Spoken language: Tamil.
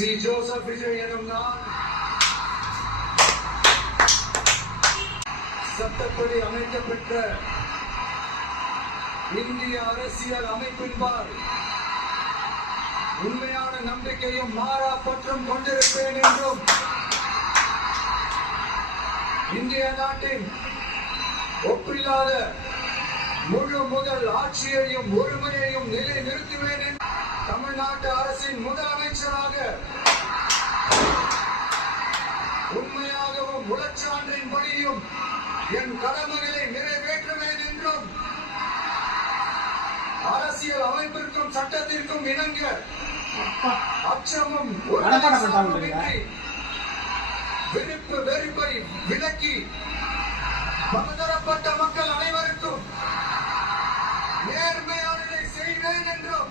சி. ஜோசப் விஜய் எனும் நான் சட்டப்படி அமைக்கப்பெற்ற இந்திய அரசியல் அமைப்பின்பால் உண்மையான நம்பிக்கையும் மாறா பற்றும் கொண்டிருப்பேன் என்றும் இந்திய நாட்டின் ஒப்பில்லாத முழு முதல் ஆட்சியையும் ஒருமையையும் நிலைநிறுத்துவேன் என்று தமிழ்நாட்டு அரசின் முதலமைச்சராக உண்மையாகவும் உளச்சான்றின்படியும் என் கடமைகளை நிறைவேற்றுவேன் என்றும் அரசியல் அமைப்பிற்கும் சட்டத்திற்கும் இணங்க அச்சமும் விருப்பு வெறுப்பை விலக்கி பலதரப்பட்ட மக்கள் அனைவருக்கும் நேர்மையானதை செய்வேன் என்றும்